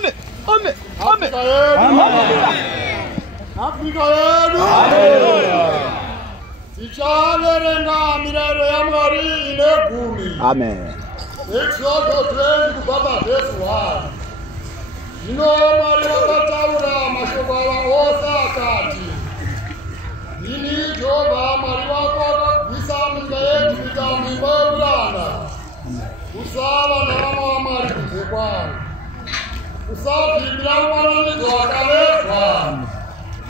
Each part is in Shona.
Amen. Amen. Amen. Afrika yenu. Sichaverenga mirero ya Mwari inegumi. Amen. Exodo 20 kubaba verse 1. Ino Mwari wakataura mashoko ava ose akati. Ini Jehova Mwari wako akabvisa nyika yedu kuita mimba yokuranga. Usava navana vaMwari kunze kwavo. Usabvibira mufananidzo wakavezwa.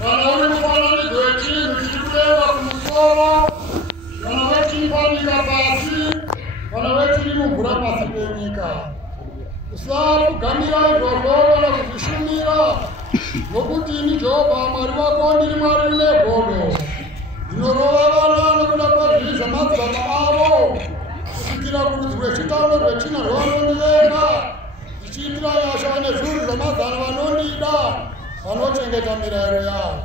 Kana uri mufananidzo wechinhu chiri kudenga kumusoro, kana wechipanika pasi, kana wechiri mumvura pasi penyika. Usakugamira izvozvo kana kuzvishumira, nokuti ini Jehovha Mwari wako ndiri Mwari une godo. Ndinorova vana nokuda kwezvivi zvamadzibaba avo, kusvikira kurudzi rwechitano rwechina rwavanondivenga, ndichiitira nyasha nezviuru zvamazana vanondida, vanochengeta mirayiro yavo.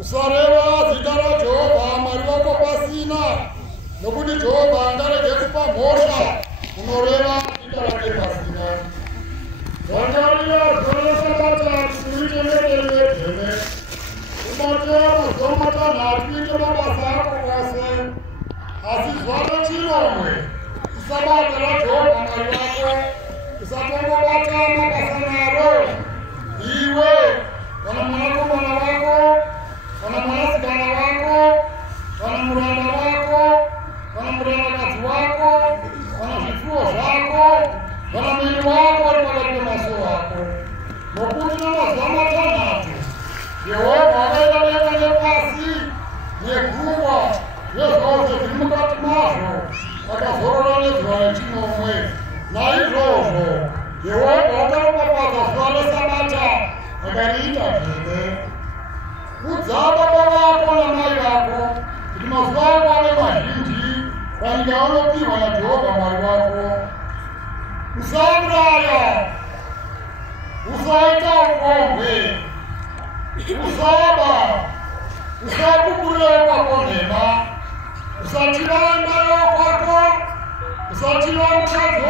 Usareva zita raJehovha Mwari wako pasina, nokuti Jehovha angarege kupa mhosva unoreva zita rake pasina. Rangarira zuva reSabata kuti muichengetedzeme. Ubatira mazuva matanhatu kuite mabasa ako ose. Asi zuva rechinomwe iSabata raJehovha Mwari wako. Usatongobata mabasa naro. Iwe kana mwanakomana wako, kana mwanasikana wako, kana muranda wako, kana murandakadzi wako, kana zvipfuwo zvako, kana mwiri wako uri pakati pemasuo ako. Nokuti namazuva matanhatu Jehovha akaita denga nepasi negungwa nezvose zviri mukati mazvo, akazorora nezuva rechinomwe. Naizvozvo Jehovha akaropafadza zuva reSabata akariita dzvene. Udza baba vako namai vako kuti mazuva ako ave mazhinji panyika yaunopirwa naJehovha Mwari wako. Usauraya, usaita upombwe, usaba, usakukurira kwako nhema, usativa imba yokwako, usativa mukadzi